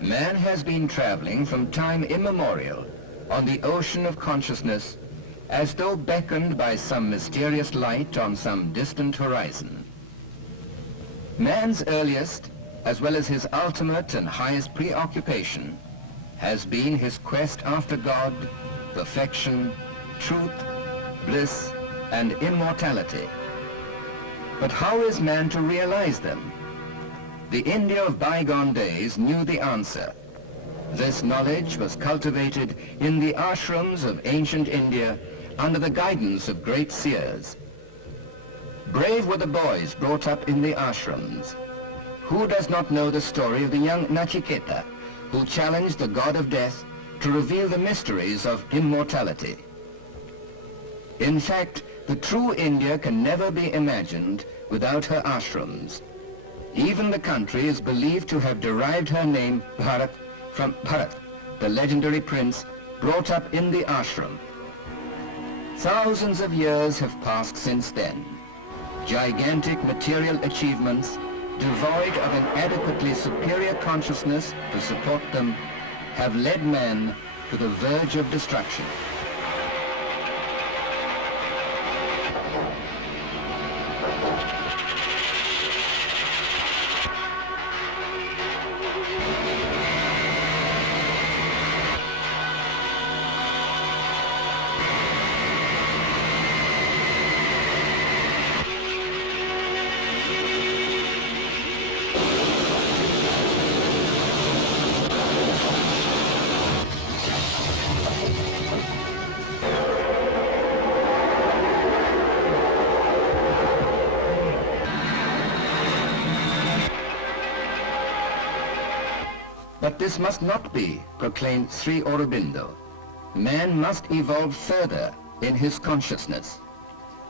Man has been traveling from time immemorial on the ocean of consciousness as though beckoned by some mysterious light on some distant horizon. Man's earliest, as well as his ultimate and highest preoccupation, has been his quest after God, perfection, truth, bliss, and immortality. But how is man to realize them? The India of bygone days knew the answer. This knowledge was cultivated in the ashrams of ancient India under the guidance of great seers. Brave were the boys brought up in the ashrams. Who does not know the story of the young Nachiketa, who challenged the god of death to reveal the mysteries of immortality? In fact, the true India can never be imagined without her ashrams. Even the country is believed to have derived her name, Bharat, from Bharat, the legendary prince brought up in the ashram. Thousands of years have passed since then. Gigantic material achievements, devoid of an adequately superior consciousness to support them, have led man to the verge of destruction. But this must not be, proclaimed Sri Aurobindo. Man must evolve further in his consciousness.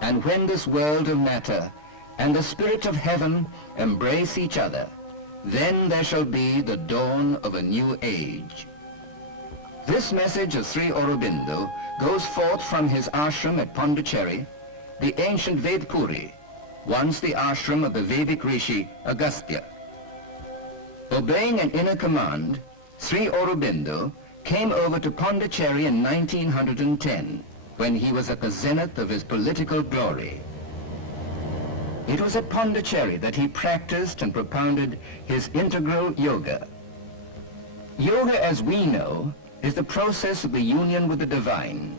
And when this world of matter and the spirit of heaven embrace each other, then there shall be the dawn of a new age. This message of Sri Aurobindo goes forth from his ashram at Pondicherry, the ancient Vedpuri, once the ashram of the Vedic rishi Agastya. Obeying an inner command, Sri Aurobindo came over to Pondicherry in 1910, when he was at the zenith of his political glory. It was at Pondicherry that he practiced and propounded his integral yoga. Yoga, as we know, is the process of the union with the divine.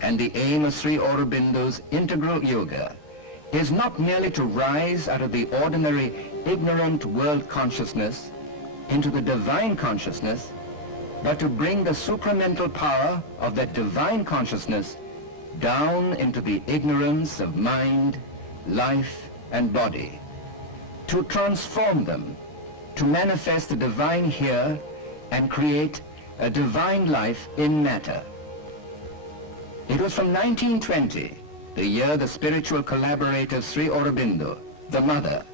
And the aim of Sri Aurobindo's integral yoga is not merely to rise out of the ordinary ignorant world consciousness into the divine consciousness, but to bring the supramental power of that divine consciousness down into the ignorance of mind, life, and body, to transform them, to manifest the divine here and create a divine life in matter. It was from 1920, the year the spiritual collaborator Sri Aurobindo, the mother,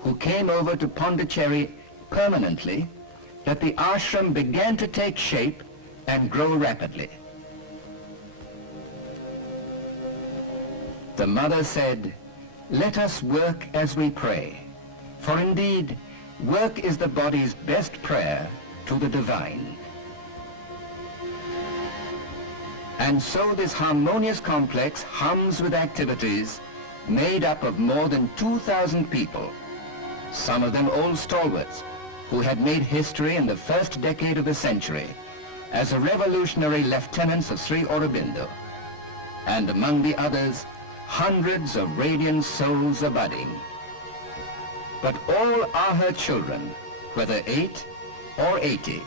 who came over to Pondicherry permanently, that the ashram began to take shape and grow rapidly. The mother said, "Let us work as we pray, for indeed, work is the body's best prayer to the divine." And so this harmonious complex hums with activities made up of more than 2,000 people, some of them old stalwarts who had made history in the first decade of the century as the revolutionary lieutenants of Sri Aurobindo, and among the others, hundreds of radiant souls abiding. But all are her children, whether 8 or 80.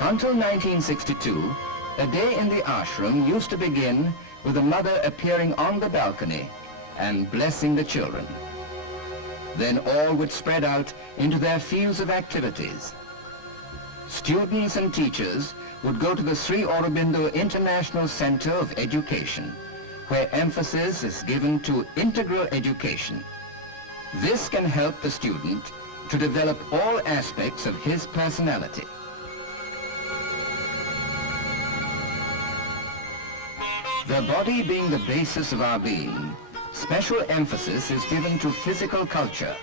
Until 1962, a day in the ashram used to begin with the mother appearing on the balcony and blessing the children. Then all would spread out into their fields of activities. Students and teachers would go to the Sri Aurobindo International Center of Education, where emphasis is given to integral education. This can help the student to develop all aspects of his personality. The body being the basis of our being, special emphasis is given to physical culture.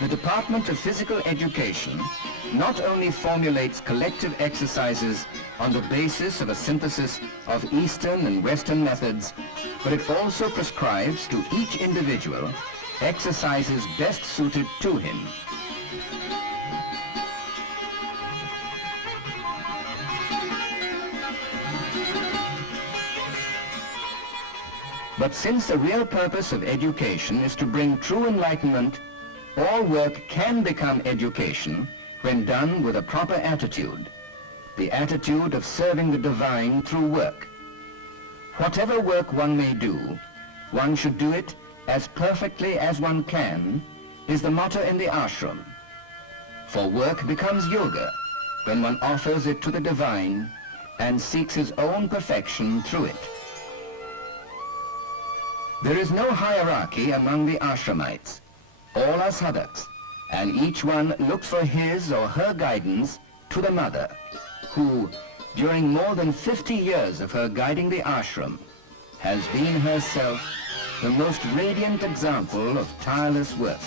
the Department of Physical Education not only formulates collective exercises on the basis of a synthesis of Eastern and Western methods, but it also prescribes to each individual exercises best suited to him. But since the real purpose of education is to bring true enlightenment, all work can become education when done with a proper attitude, the attitude of serving the divine through work. Whatever work one may do, one should do it as perfectly as one can, is the motto in the ashram. For work becomes yoga when one offers it to the divine and seeks his own perfection through it. There is no hierarchy among the ashramites. All are sadhaks, and each one looks for his or her guidance to the mother, who, during more than 50 years of her guiding the ashram, has been herself the most radiant example of tireless work.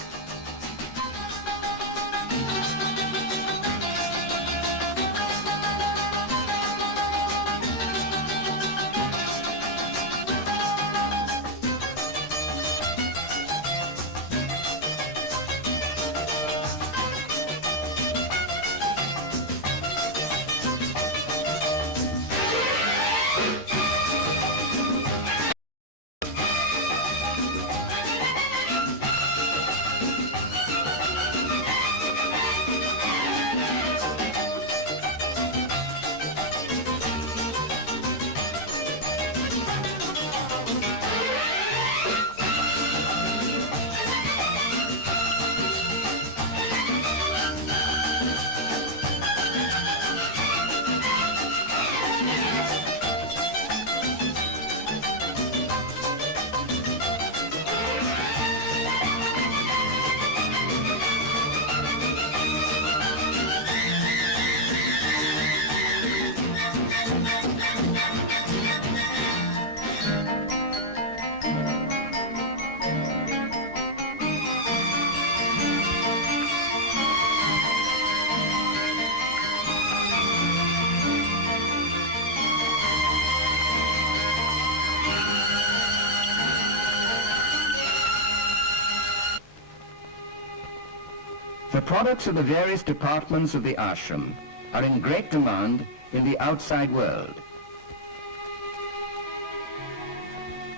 The products of the various departments of the ashram are in great demand in the outside world.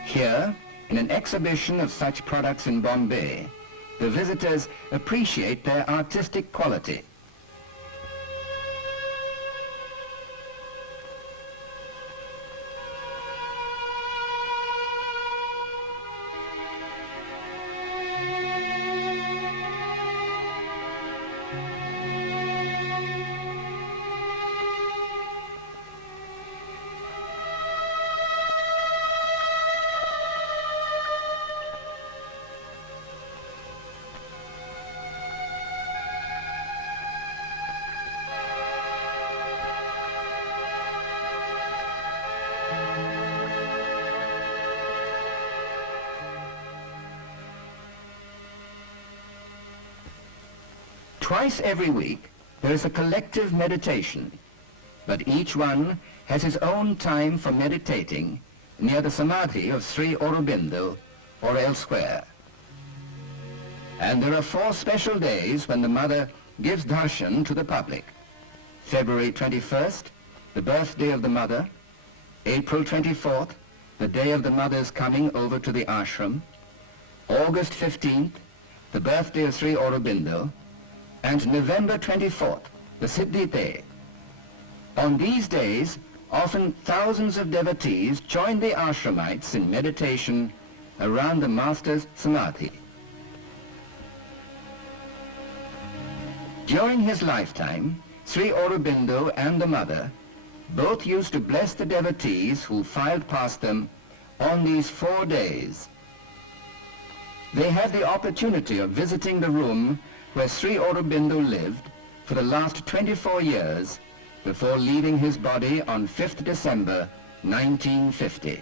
Here, in an exhibition of such products in Bombay, the visitors appreciate their artistic quality. Twice every week, there is a collective meditation, but each one has his own time for meditating near the samadhi of Sri Aurobindo or elsewhere. And there are 4 special days when the mother gives darshan to the public. February 21st, the birthday of the mother; April 24th, the day of the mother's coming over to the ashram; August 15th, the birthday of Sri Aurobindo; and November 24th, the Siddhi Day. On these days, often thousands of devotees join the ashramites in meditation around the master's samadhi. During his lifetime, Sri Aurobindo and the mother both used to bless the devotees who filed past them on these 4 days. They had the opportunity of visiting the room where Sri Aurobindo lived for the last 24 years before leaving his body on 5th December 1950.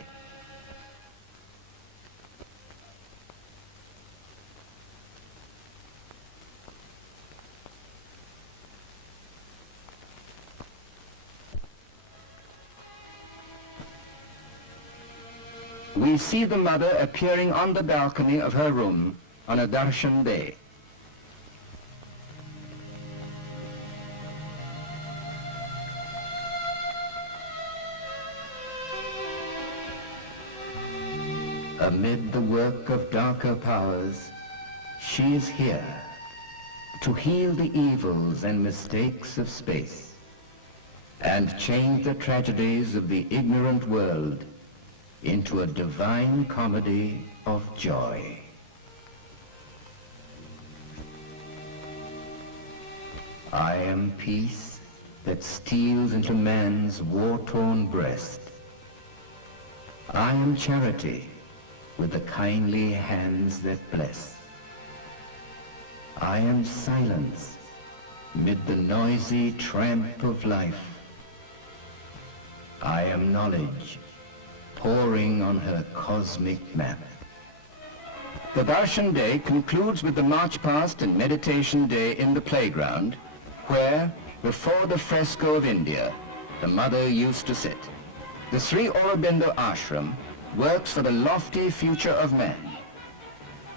we see the mother appearing on the balcony of her room on a Darshan day. Amid the work of darker powers, she is here to heal the evils and mistakes of space and change the tragedies of the ignorant world into a divine comedy of joy. I am peace that steals into man's war-torn breast. I am charity with the kindly hands that bless. I am silence mid the noisy tramp of life. I am knowledge pouring on her cosmic map. The Darshan day concludes with the march past and meditation day in the playground, where, before the fresco of India, the mother used to sit. The Sri Aurobindo Ashram works for the lofty future of man,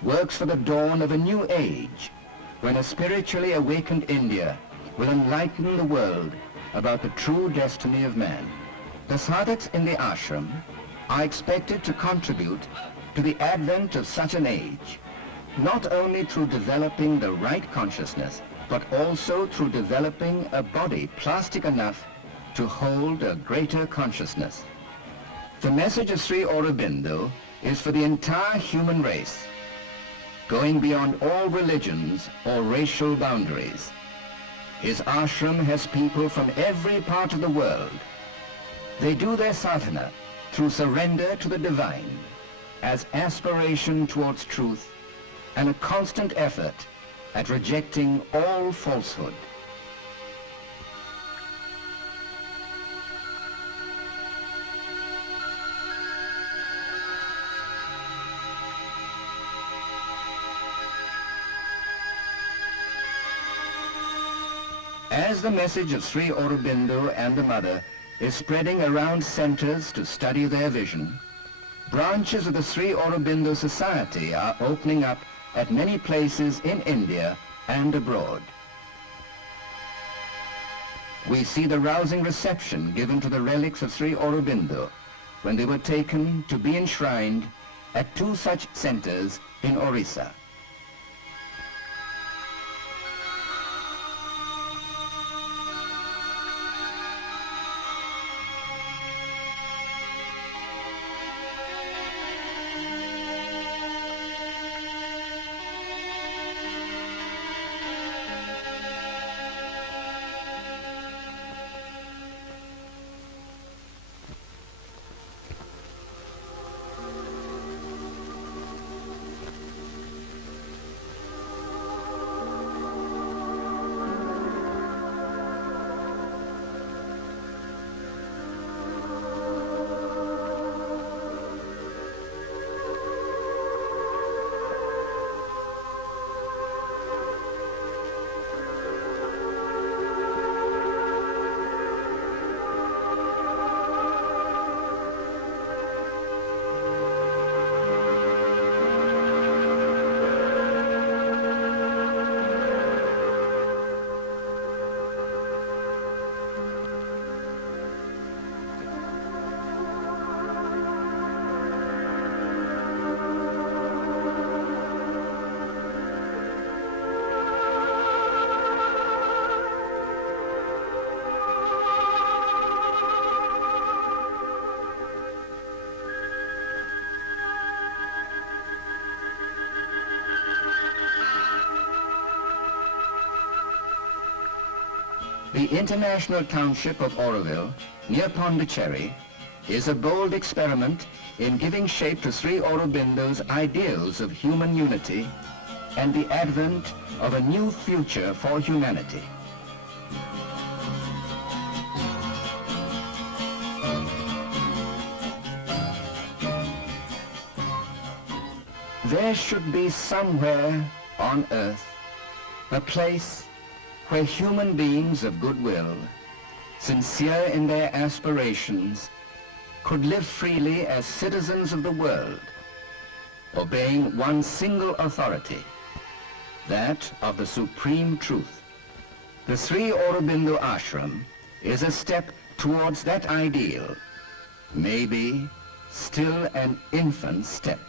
works for the dawn of a new age, when a spiritually awakened India will enlighten the world about the true destiny of man. The sadhaks in the ashram are expected to contribute to the advent of such an age, not only through developing the right consciousness, but also through developing a body plastic enough to hold a greater consciousness. The message of Sri Aurobindo is for the entire human race, going beyond all religions or racial boundaries. His ashram has people from every part of the world. They do their sadhana through surrender to the divine, as aspiration towards truth and a constant effort at rejecting all falsehood. As the message of Sri Aurobindo and the Mother is spreading around centers to study their vision, branches of the Sri Aurobindo Society are opening up at many places in India and abroad. We see the rousing reception given to the relics of Sri Aurobindo when they were taken to be enshrined at 2 such centers in Orissa. The international township of Auroville, near Pondicherry, is a bold experiment in giving shape to Sri Aurobindo's ideals of human unity and the advent of a new future for humanity. There should be somewhere on earth a place where human beings of goodwill, sincere in their aspirations, could live freely as citizens of the world, obeying one single authority, that of the Supreme Truth. The Sri Aurobindo Ashram is a step towards that ideal, maybe still an infant step.